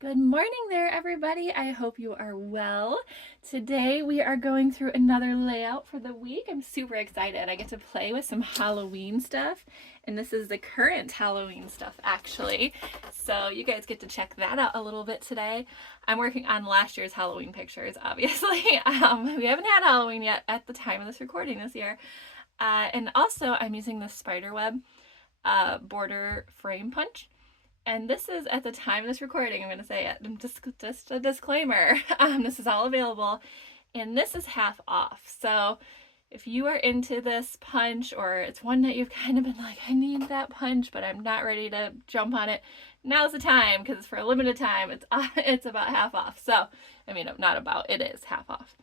Good morning there, everybody. I hope you are well. Today we are going through another layout for the week. I'm super excited. I get to play with some Halloween stuff, and this is the current Halloween stuff, actually. So you guys get to check that out a little bit today. I'm working on last year's Halloween pictures, obviously. We haven't had Halloween yet at the time of this recording this year. And also, I'm using the spiderweb border frame punch. And this is at the time of this recording, I'm going to say it, just a disclaimer, this is all available, and this is half off. So if you are into this punch, or it's one that you've kind of been like, I need that punch, but I'm not ready to jump on it, now's the time, because it's for a limited time. It's about half off. So, I mean, not about, it is half off.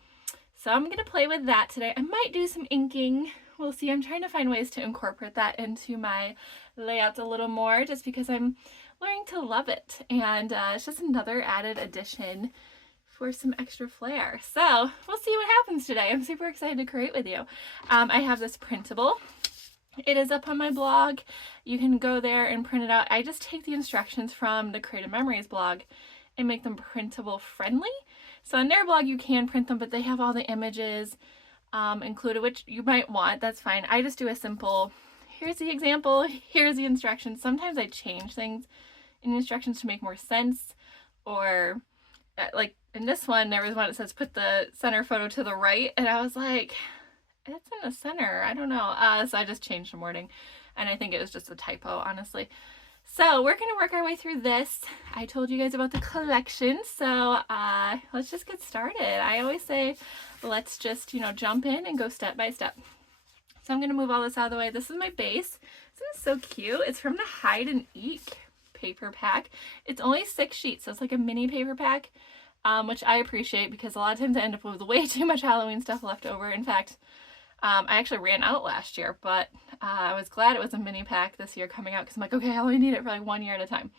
So I'm going to play with that today. I might do some inking. We'll see. I'm trying to find ways to incorporate that into my layouts a little more, just because I'm learning to love it, and it's just another added addition for some extra flair. So we'll see what happens today. I'm super excited to create with you. I have this printable. It is up on my blog. You can go there and print it out. I just take the instructions from the Creative Memories blog and make them printable friendly. So on their blog you can print them, but they have all the images included, which you might want. That's fine. I just do a simple, here's the example, here's the instructions. Sometimes I change things in the instructions to make more sense, or like in this one, there was one that says put the center photo to the right, and I was like, it's in the center, I don't know. So I just changed some wording, and I think it was just a typo, honestly. So we're going to work our way through this. I told you guys about the collection, so let's just get started. I always say, let's just, jump in and go step by step. So I'm going to move all this out of the way. This is my base. This is so cute. It's from the Hide and Eek paper pack. It's only 6 sheets, so it's like a mini paper pack, which I appreciate, because a lot of times I end up with way too much Halloween stuff left over. In fact, I actually ran out last year, but I was glad it was a mini pack this year coming out, because I'm like, okay, I only need it for like 1 year at a time.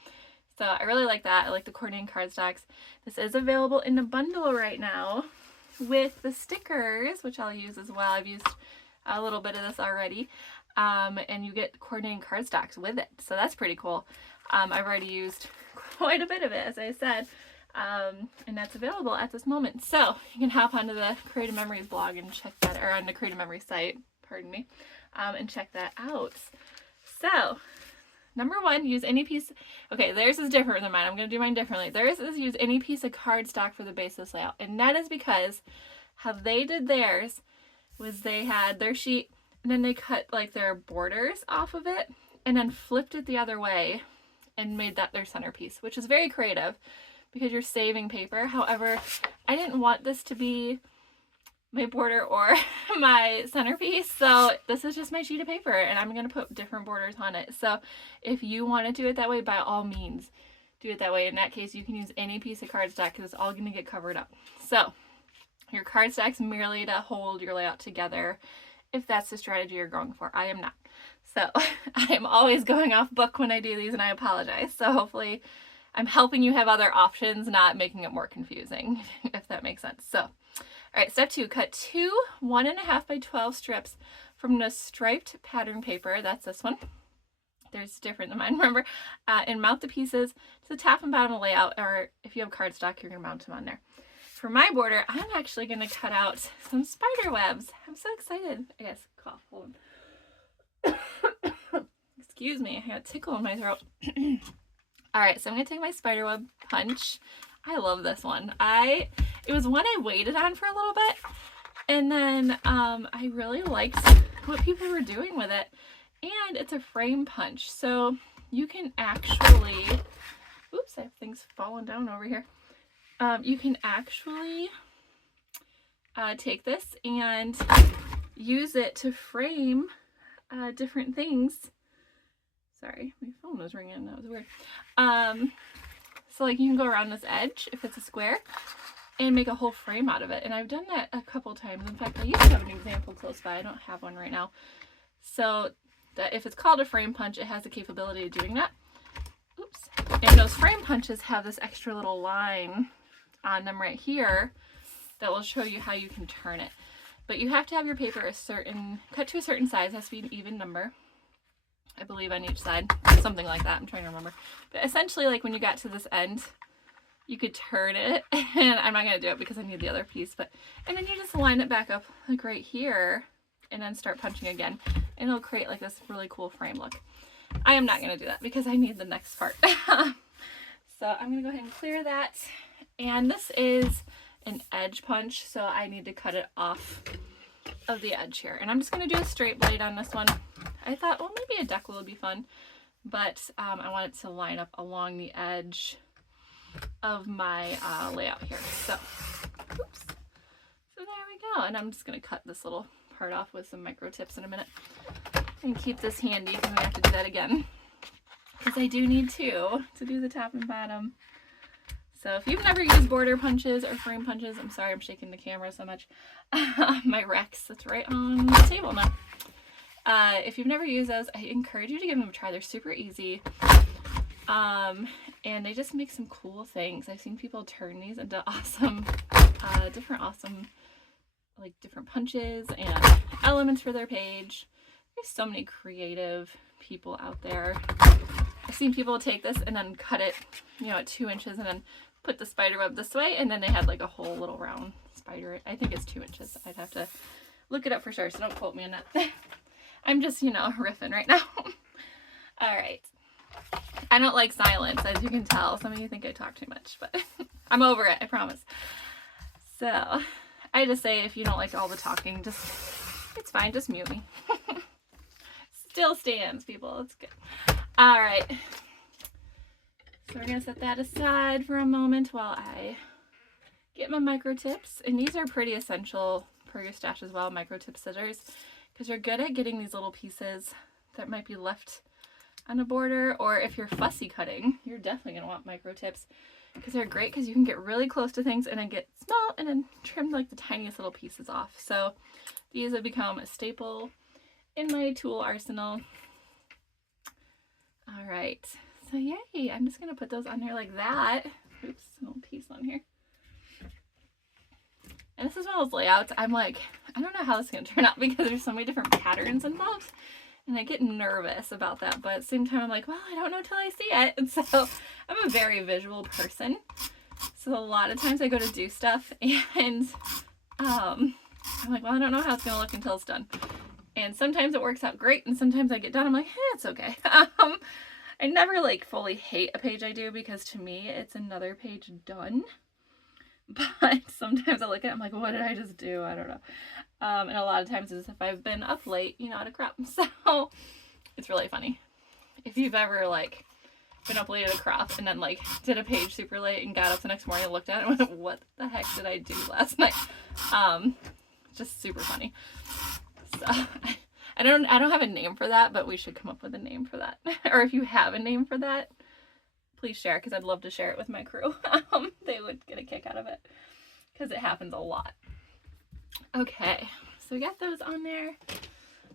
So I really like that. I like the coordinating cardstocks. This is available in a bundle right now with the stickers, which I'll use as well. I've used a little bit of this already, and you get coordinating cardstocks with it, so that's pretty cool. I've already used quite a bit of it, as I said, and that's available at this moment. So you can hop onto the Creative Memories blog and check that, or on the Creative Memories site, pardon me, and check that out. So number 1, use any piece. Okay, theirs is different than mine. I'm going to do mine differently. Theirs is use any piece of cardstock for the base of this layout, and that is because how they did theirs was they had their sheet, and then they cut like their borders off of it, and then flipped it the other way and made that their centerpiece, which is very creative because you're saving paper. However, I didn't want this to be my border or my centerpiece, so this is just my sheet of paper, and I'm going to put different borders on it. So if you want to do it that way, by all means, do it that way. In that case, you can use any piece of cardstock because it's all going to get covered up. So your cardstock's merely to hold your layout together, if that's the strategy you're going for. I am not. So I am always going off book when I do these, and I apologize. So hopefully I'm helping you have other options, not making it more confusing, if that makes sense. So, all right, step 2, cut 2 1.5 by 12 strips from the striped pattern paper. That's this one. There's different than mine, remember? And mount the pieces to the top and bottom of the layout, or if you have cardstock, you're going to mount them on there. For my border, I'm actually going to cut out some spider webs. I'm so excited. I guess cough. Hold on. Excuse me, I got a tickle in my throat. Alright, so I'm going to take my spiderweb punch. I love this one. It was one I waited on for a little bit, and then I really liked what people were doing with it. And it's a frame punch, so you can actually, oops, I have things falling down over here. You can actually take this and use it to frame different things. Sorry, my phone was ringing. That was weird. So like you can go around this edge if it's a square and make a whole frame out of it. And I've done that a couple times. In fact, I used to have an example close by. I don't have one right now. So that if it's called a frame punch, it has the capability of doing that. Oops. And those frame punches have this extra little line on them right here that will show you how you can turn it. But you have to have your paper cut to a certain size. It has to be an even number. I believe, on each side. Something like that. I'm trying to remember. But essentially, like when you got to this end you could turn it, and I'm not going to do it because I need the other piece, but, and then you just line it back up like right here and then start punching again, and it'll create like this really cool frame look. I am not going to do that because I need the next part. So I'm going to go ahead and clear that. And this is an edge punch, so I need to cut it off of the edge here. And I'm just going to do a straight blade on this one. I thought, well, maybe a decal would be fun, but I want it to line up along the edge of my layout here. So, oops. So there we go. And I'm just going to cut this little part off with some micro tips in a minute and keep this handy because I have to do that again, because I do need to do the top and bottom. So if you've never used border punches or frame punches, I'm sorry I'm shaking the camera so much. My Rex that's right on the table now. If you've never used those, I encourage you to give them a try. They're super easy. And they just make some cool things. I've seen people turn these into awesome, different punches and elements for their page. There's so many creative people out there. I've seen people take this and then cut it, at 2 inches and then put the spider web this way, and then they had like a whole little round spider. I think it's 2 inches. I'd have to look it up for sure, so don't quote me on that. I'm just, riffing right now. All right. I don't like silence, as you can tell. Some of you think I talk too much, but I'm over it, I promise. So I just say, if you don't like all the talking, it's fine, just mute me. Still stands, people. It's good. All right. So we're going to set that aside for a moment while I get my micro tips. And these are pretty essential for your stash as well, micro tip scissors, because you're good at getting these little pieces that might be left on a border, or if you're fussy cutting, you're definitely going to want micro tips, because they're great because you can get really close to things and then get small and then trim like the tiniest little pieces off. So these have become a staple in my tool arsenal. All right, so yay, I'm just going to put those on there like that. Oops, a little piece on here. And this is one of those layouts, I'm like, I don't know how this is going to turn out because there's so many different patterns involved. And I get nervous about that, but at the same time, I'm like, well, I don't know till I see it. And so I'm a very visual person. So a lot of times I go to do stuff and I'm like, well, I don't know how it's going to look until it's done. And sometimes it works out great. And sometimes I get done, I'm like, it's okay. I never like fully hate a page I do, because to me, it's another page done. But sometimes I look at it, I'm like, what did I just do? I don't know. And a lot of times it's if I've been up late, at a crop. So it's really funny. If you've ever like been up late at a crop and then like did a page super late and got up the next morning and looked at it and went, what the heck did I do last night? Just super funny. So I don't have a name for that, but we should come up with a name for that. Or if you have a name for that, please share, because I'd love to share it with my crew. They would get a kick out of it because it happens a lot. Okay, so we got those on there.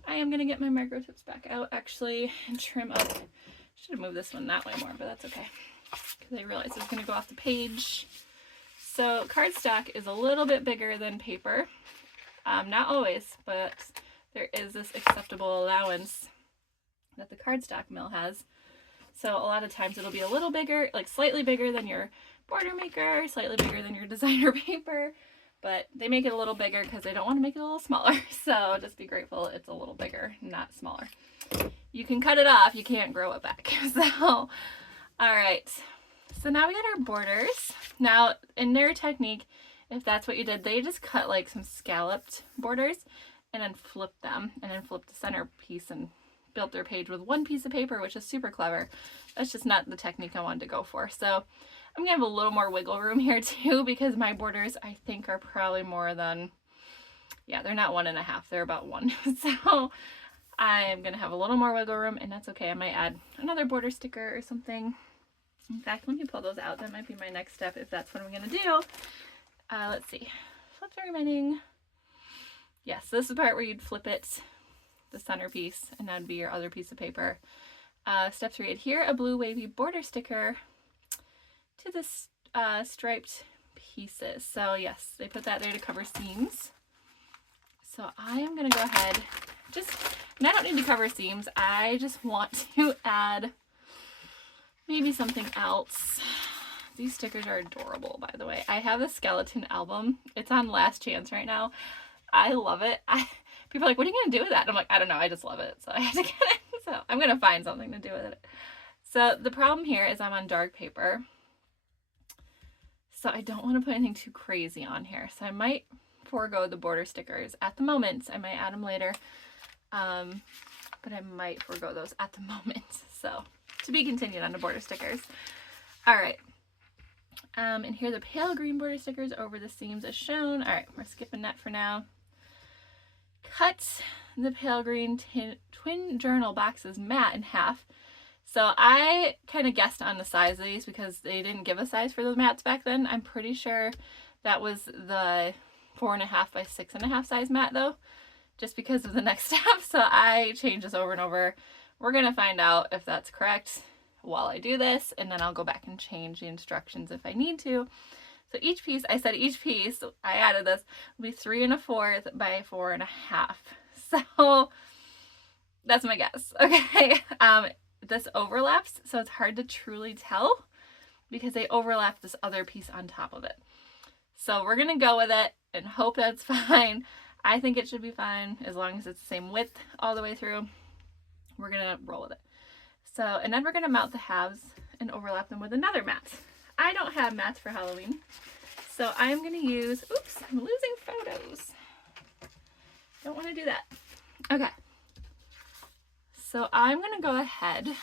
I am going to get my micro tips back out actually and trim up. Should have moved this one that way more, but that's okay, because I realized it's going to go off the page. So cardstock is a little bit bigger than paper. Not always, but there is this acceptable allowance that the cardstock mill has. So a lot of times it'll be a little bigger, like slightly bigger than your border maker, slightly bigger than your designer paper, but they make it a little bigger because they don't want to make it a little smaller. So just be grateful it's a little bigger, not smaller. You can cut it off, you can't grow it back. So, all right. So now we got our borders. Now in their technique, if that's what you did, they just cut like some scalloped borders and then flipped them and then flipped the center piece and built their page with one piece of paper, which is super clever. That's just not the technique I wanted to go for. So I'm gonna have a little more wiggle room here too, because my borders I think are probably more than, yeah, they're not 1.5, they're about 1. So I'm gonna have a little more wiggle room, and that's okay. I might add another border sticker or something. In fact, let me pull those out. That might be my next step if that's what I'm gonna do. Let's see, flip the remaining. Yes, this is the part where you'd flip it, the centerpiece, and that'd be your other piece of paper. Step 3, adhere a blue wavy border sticker to the striped pieces. So yes, they put that there to cover seams. So I am gonna go ahead, and I don't need to cover seams, I just want to add maybe something else These stickers are adorable, by the way. I have the skeleton album. It's on last chance right now. I love it. People are like, what are you going to do with that? And I'm like, I don't know. I just love it. So I have to get it. So I'm going to find something to do with it. So the problem here is I'm on dark paper. So I don't want to put anything too crazy on here. So I might forego the border stickers at the moment. I might add them later. But I might forego those at the moment. So to be continued on the border stickers. All right. And here are the pale green border stickers over the seams as shown. All right, we're skipping that for now. Cut the pale green twin journal boxes matte in half. So I kind of guessed on the size of these because they didn't give a size for the mats back then. I'm pretty sure that was the 4.5 by 6.5 size mat though, just because of the next step. So I changed this over and over. We're going to find out if that's correct while I do this, and then I'll go back and change the instructions if I need to. So each piece, I said each piece, I added this, will be 3 1/4 by 4.5. So that's my guess. Okay. This overlaps, so it's hard to truly tell because they overlap this other piece on top of it. So we're gonna go with it and hope that's fine. I think it should be fine as long as it's the same width all the way through. We're gonna roll with it. So, and then we're gonna mount the halves and overlap them with another mat. I don't have mats for Halloween, so I'm gonna use, oops, I'm losing photos. Don't wanna do that. Okay. So I'm gonna go ahead.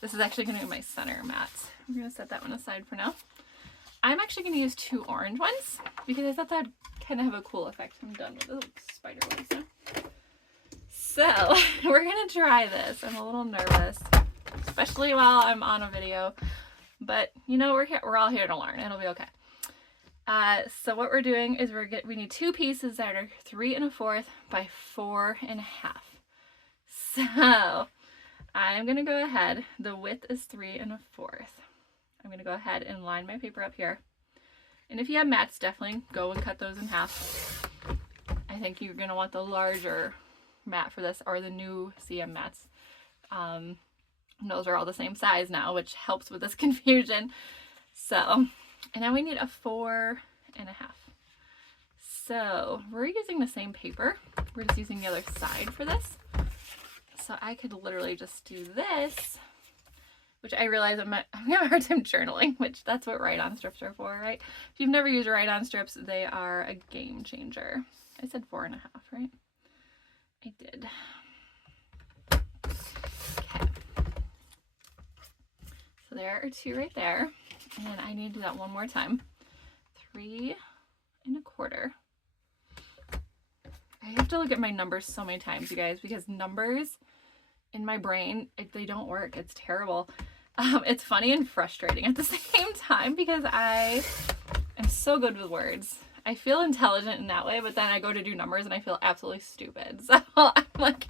This is actually gonna be my center mat. I'm gonna set that one aside for now. I'm actually gonna use 2 orange ones because I thought that'd kind of have a cool effect. I'm done with the spider webs now. So we're gonna try this. I'm a little nervous, especially while I'm on a video, but you know, we're all here to learn. It'll be okay. So what we're doing is we need 2 pieces that are 3 1/4 by 4.5. So I'm gonna go ahead. The width is 3 1/4. I'm gonna go ahead and line my paper up here. And if you have mats, definitely go and cut those in half. I think you're gonna want the larger mat for this, or the new CM mats. Those are all the same size now, which helps with this confusion. So, and now we need a 4.5. So we're using the same paper. We're just using the other side for this. So I could literally just do this, which I realize I'm having a hard time journaling, which that's what write-on strips are for, right? If you've never used write-on strips, they are a game changer. I said 4.5, right? I did. Okay. So there are 2 right there. And I need to do that one more time. 3 1/4. I have to look at my numbers so many times, you guys, because numbers in my brain, they don't work. It's terrible. It's funny and frustrating at the same time because I am so good with words. I feel intelligent in that way, but then I go to do numbers and I feel absolutely stupid. So I'm like,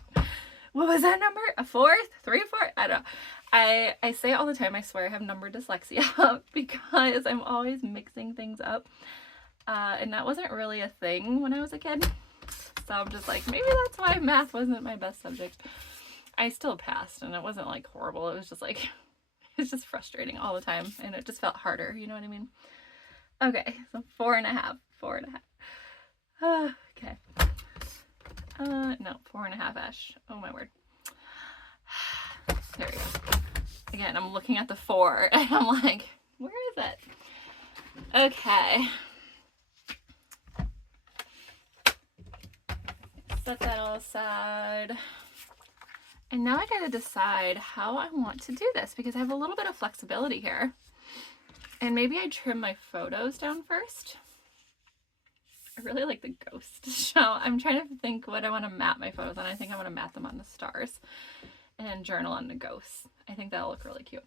what was that number? A 4th? 3 4th? I don't know. I say it all the time. I swear I have number dyslexia because I'm always mixing things up. And that wasn't really a thing when I was a kid. So I'm just like, maybe that's why math wasn't my best subject. I still passed and it wasn't like horrible. It was just like, it's just frustrating all the time. And it just felt harder. You know what I mean? Okay. So 4.5. 4.5. Okay. No, 4.5-ish. Oh my word. There we go. Again, I'm looking at the 4 and I'm like, where is it? Okay. Set that all aside. And now I gotta decide how I want to do this because I have a little bit of flexibility here. And maybe I trim my photos down first. I really like the ghost show. I'm trying to think what I want to map my photos on. I think I want to map them on the stars and journal on the ghosts. I think that'll look really cute.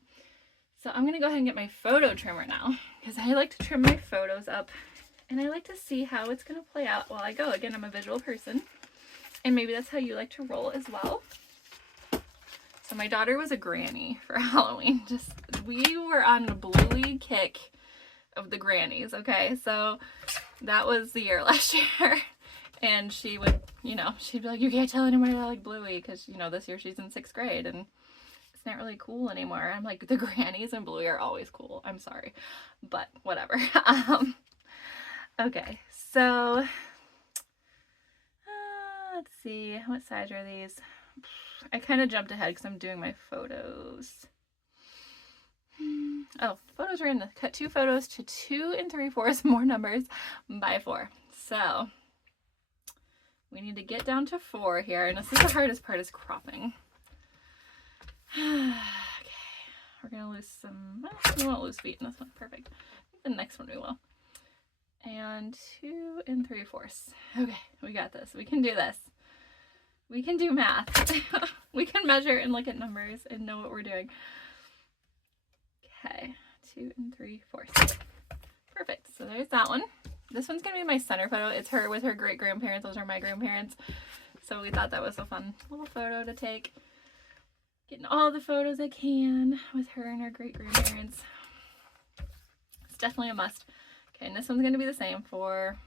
So I'm going to go ahead and get my photo trimmer now because I like to trim my photos up and I like to see how it's going to play out while I go. Again, I'm a visual person and maybe that's how you like to roll as well. So my daughter was a granny for Halloween. We were on the Bluey kick of the grannies, okay? So that was the year last year. And she would, you know, she'd be like, you can't tell anybody I like Bluey because, you know, this year she's in 6th grade. And it's not really cool anymore. I'm like, the grannies in Bluey are always cool. I'm sorry, but whatever. Okay, so let's see, what size are these? I kind of jumped ahead because I'm doing my photos. Oh, photos are in the cut 2 photos to 2 3/4 more numbers by 4. So we need to get down to 4 here, and this is the hardest part, is cropping. Okay, we're gonna lose some. Well, we won't lose feet in this one. Perfect. The next one we will. And 2 3/4. Okay, we got this. We can do this. We can do math. We can measure and look at numbers and know what we're doing. Okay, 2 3/4. Perfect. So there's that one. This one's gonna be my center photo. It's her with her great grandparents. Those are my grandparents. So we thought that was a fun little photo to take. Getting all the photos I can with her and her great grandparents. It's definitely a must. Okay, and this one's gonna be the same for.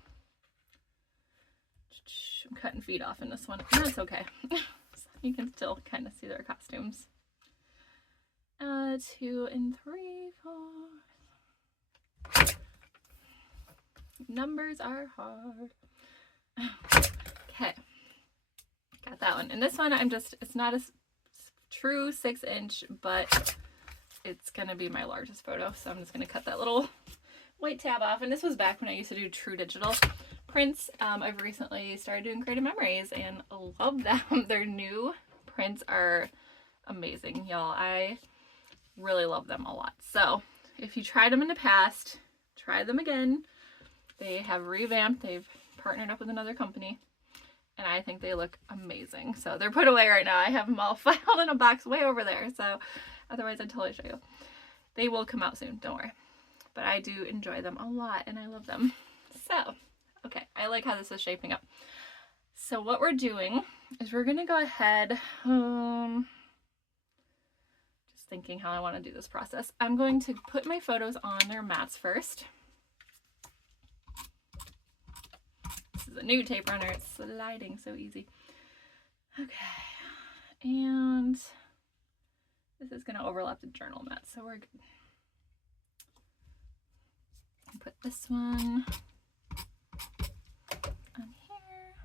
I'm cutting feet off in this one. That's okay. You can still kind of see their costumes. 2 3/4. Numbers are hard. Okay, got that one. And this one, it's not a true 6-inch, but it's gonna be my largest photo. So I'm just gonna cut that little white tab off. And this was back when I used to do true digital prints. I've recently started doing Creative Memories and love them. Their new prints are amazing, y'all. I really love them a lot. So if you tried them in the past, try them again. They have revamped. They've partnered up with another company, and I think they look amazing. So they're put away right now. I have them all filed in a box way over there. So otherwise I'd totally show you. They will come out soon, don't worry. But I do enjoy them a lot, and I love them. So, okay, I like how this is shaping up. So what we're doing is we're gonna go ahead, just thinking how I wanna do this process. I'm going to put my photos on their mats first. This is a new tape runner, it's sliding so easy. Okay, and this is gonna overlap the journal mat, so we're good. Put this one on here.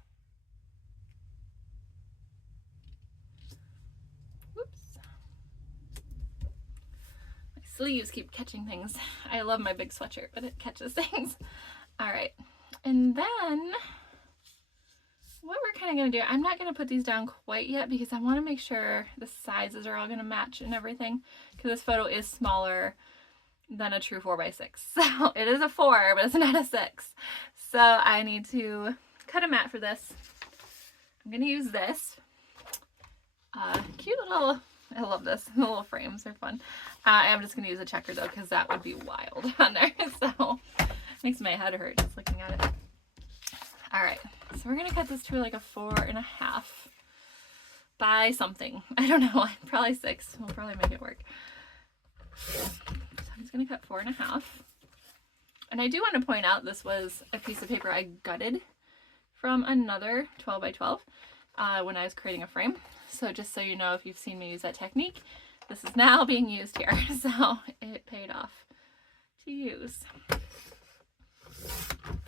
Whoops. My sleeves keep catching things. I love my big sweatshirt, but it catches things. All right, and then what we're kind of gonna do, I'm not gonna put these down quite yet because I wanna make sure the sizes are all gonna match and everything, because this photo is smaller than a true 4x6. So it is a 4, but it's not a 6. So I need to cut a mat for this. I'm gonna use this. Cute little, I love this. The little frames are fun. I'm just gonna use a checker though, because that would be wild on there. So makes my head hurt just looking at it. All right, so we're gonna cut this to like a 4.5 by something. I don't know, probably 6. We'll probably make it work. I'm just going to cut 4.5. And I do want to point out this was a piece of paper I gutted from another 12 by 12 when I was creating a frame. So just so you know, if you've seen me use that technique, this is now being used here. So it paid off to use.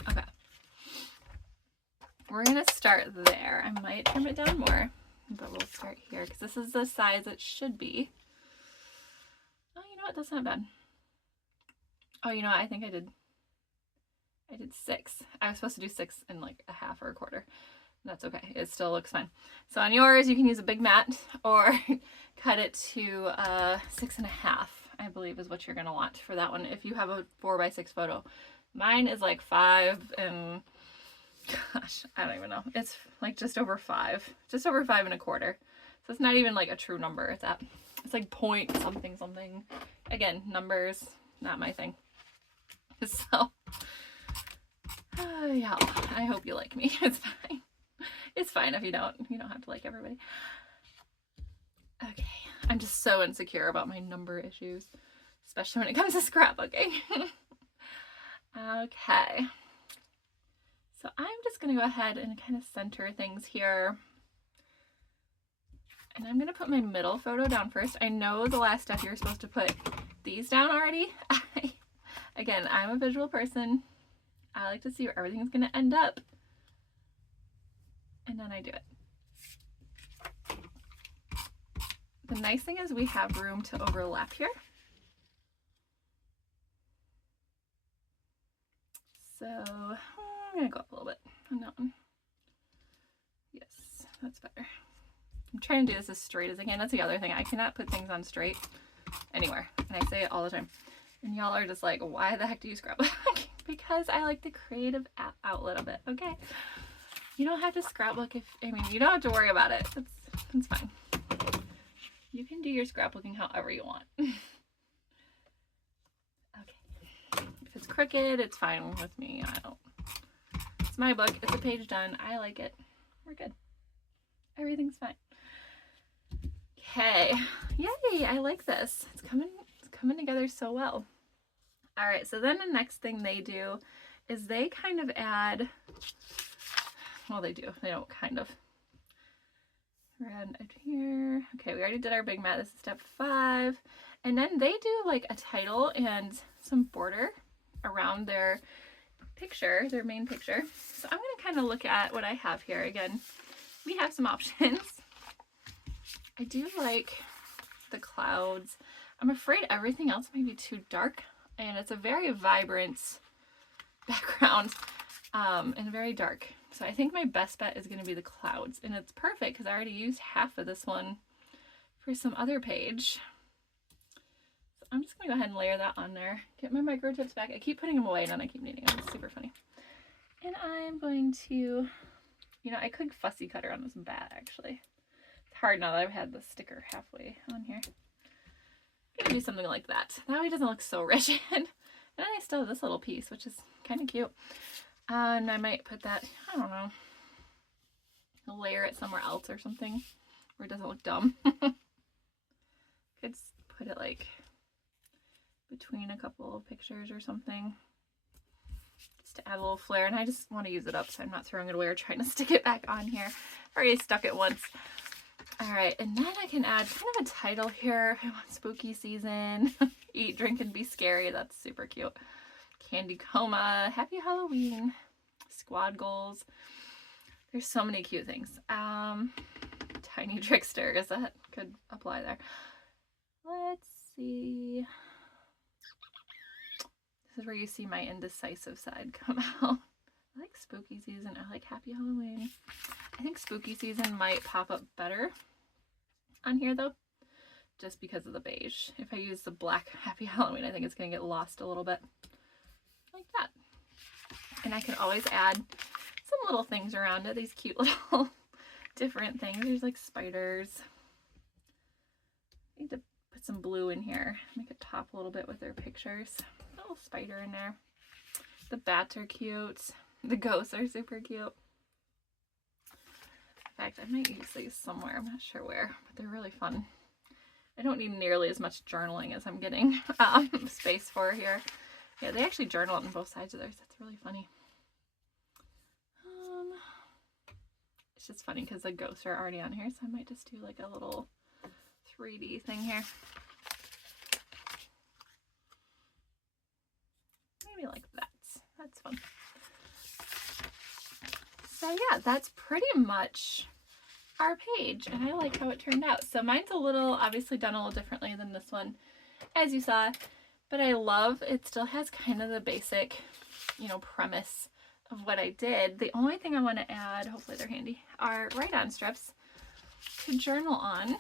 Okay. We're going to start there. I might trim it down more, but we'll start here because this is the size it should be. Oh, you know what? That's not bad. Oh, you know what? I think I did 6. I was supposed to do 6 and like a half or a quarter. That's okay. It still looks fine. So on yours, you can use a big mat or cut it to 6.5, I believe is what you're going to want for that one if you have a 4x6 photo. Mine is like 5 and gosh, I don't even know. It's like just over 5 and a quarter. So it's not even like a true number. It's like point something something. Again, numbers, not my thing. So, yeah, I hope you like me. It's fine. It's fine if you don't. You don't have to like everybody. Okay, I'm just so insecure about my number issues, especially when it comes to scrapbooking. Okay, so I'm just gonna go ahead and kind of center things here. And I'm gonna put my middle photo down first. I know the last step you're supposed to put these down already. Again, I'm a visual person. I like to see where everything's gonna end up. And then I do it. The nice thing is we have room to overlap here. So I'm gonna go up a little bit on that one. Yes, that's better. I'm trying to do this as straight as I can. That's the other thing. I cannot put things on straight anywhere. And I say it all the time. And y'all are just like, why the heck do you scrapbook? Because I like the creative outlet of it, okay? You don't have to scrapbook if, I mean, you don't have to worry about it. It's fine. You can do your scrapbooking however you want. Okay. If it's crooked, it's fine with me. It's my book. It's a page done. I like it. We're good. Everything's fine. Okay. Yay, I like this. It's coming together so well. All right, so then the next thing they do is they kind of add, well, they do. They don't kind of. We're adding it here. Okay, we already did our big mat. This is step 5. And then they do like a title and some border around their picture, their main picture. So I'm going to kind of look at what I have here. Again, we have some options. I do like the clouds. I'm afraid everything else may be too dark, and it's a very vibrant background and very dark. So I think my best bet is going to be the clouds, and it's perfect because I already used half of this one for some other page. So I'm just going to go ahead and layer that on there. Get my micro tips back. I keep putting them away and then I keep needing them. It's super funny. And I'm going to, you know, I could fussy cutter on this bat actually. It's hard now that I've had the sticker halfway on here. I'm gonna do something like that. That way it doesn't look so rigid. And then I still have this little piece, which is kind of cute. And I might put that, I don't know, I'll layer it somewhere else or something where it doesn't look dumb. Could put it like between a couple of pictures or something, just to add a little flair. And I just want to use it up, so I'm not throwing it away or trying to stick it back on here. I already stuck it once. All right, and then I can add kind of a title here. I want spooky season. Eat, drink, and be scary. That's super cute. Candy coma. Happy Halloween. Squad goals. There's so many cute things. Tiny tricksters. That could apply there. Let's see. This is where you see my indecisive side come out. I like spooky season. I like happy Halloween. I think spooky season might pop up better on here though, just because of the beige. If I use the black happy Halloween, I think it's gonna get lost a little bit. Like that. And I can always add some little things around it, these cute little different things. There's like spiders. I need to put some blue in here, make it pop a little bit with their pictures. A little spider in there. The bats are cute. The ghosts are super cute. In fact, I might use these somewhere. I'm not sure where, but they're really fun. I don't need nearly as much journaling as I'm getting space for here. Yeah, they actually journal on both sides of theirs. That's really funny. It's just funny because the ghosts are already on here, so I might just do like a little 3D thing here. Maybe like that. That's fun. So yeah, that's pretty much our page, and I like how it turned out. So mine's a little, obviously done a little differently than this one, as you saw, but I love it. Still has kind of the basic, you know, premise of what I did. The only thing I want to add, hopefully they're handy, are write-on strips to journal on.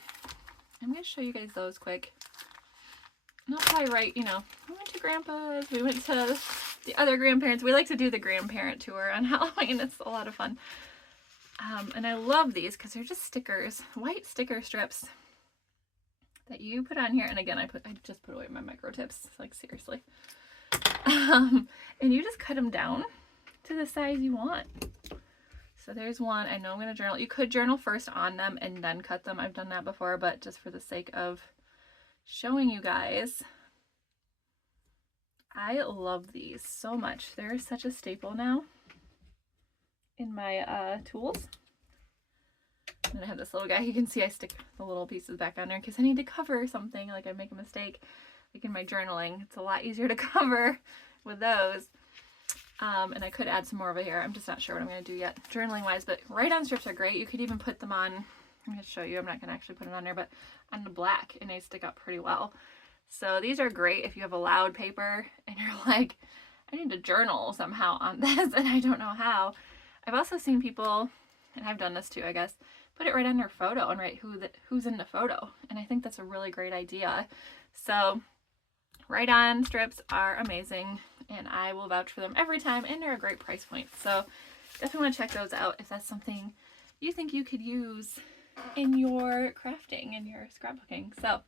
I'm going to show you guys those quick. And I'll probably write, you know, we went to Grandpa's, we went to the other grandparents. We like to do the grandparent tour on Halloween. It's a lot of fun. And I love these because they're just stickers, white sticker strips that you put on here. And again, I just put away my micro tips, like seriously. And you just cut them down to the size you want. So there's one. I know I'm going to journal. You could journal first on them and then cut them. I've done that before, but just for the sake of showing you guys, I love these so much. They're such a staple now in my tools. then I have this little guy. You can see I stick the little pieces back on there in case I need to cover something, like I make a mistake, like in my journaling. It's a lot easier to cover with those. And I could add some more over here. I'm just not sure what I'm going to do yet, journaling wise, but write-on strips are great. You could even put them on, I'm going to show you, I'm not going to actually put it on there, but on the black, and they stick up pretty well. So these are great if you have a loud paper and you're like, I need to journal somehow on this and I don't know how. I've also seen people, and I've done this too, I guess, put it right on their photo and write who's in the photo. And I think that's a really great idea. So write-on strips are amazing, and I will vouch for them every time, and they're a great price point. So definitely want to check those out if that's something you think you could use in your crafting and your scrapbooking. So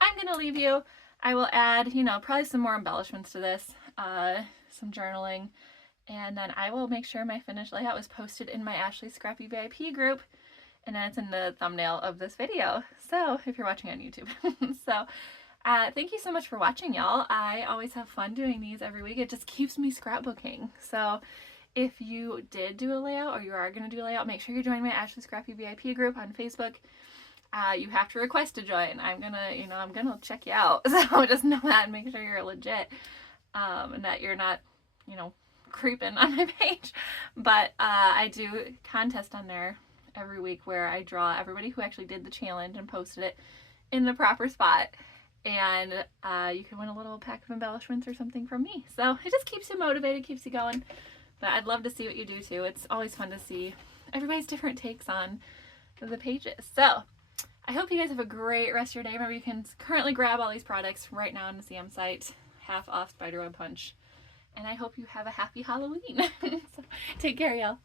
I'm going to leave you. I will add, you know, probably some more embellishments to this, some journaling, and then I will make sure my finished layout is posted in my Ashley Scrappy VIP group, and then it's in the thumbnail of this video. So if you're watching on YouTube. So thank you so much for watching, y'all. I always have fun doing these every week. It just keeps me scrapbooking. So if you did do a layout, or you are going to do a layout, make sure you're joining my Ashley Scrappy VIP group on Facebook. You have to request to join. I'm gonna check you out. So just know that and make sure you're legit, and that you're not, creeping on my page. But I do contest on there every week where I draw everybody who actually did the challenge and posted it in the proper spot. And you can win a little pack of embellishments or something from me. So it just keeps you motivated, keeps you going. But I'd love to see what you do too. It's always fun to see everybody's different takes on the pages. So I hope you guys have a great rest of your day. Remember, you can currently grab all these products right now on the CM site, half off Spiderweb Punch. And I hope you have a happy Halloween. So, take care, y'all.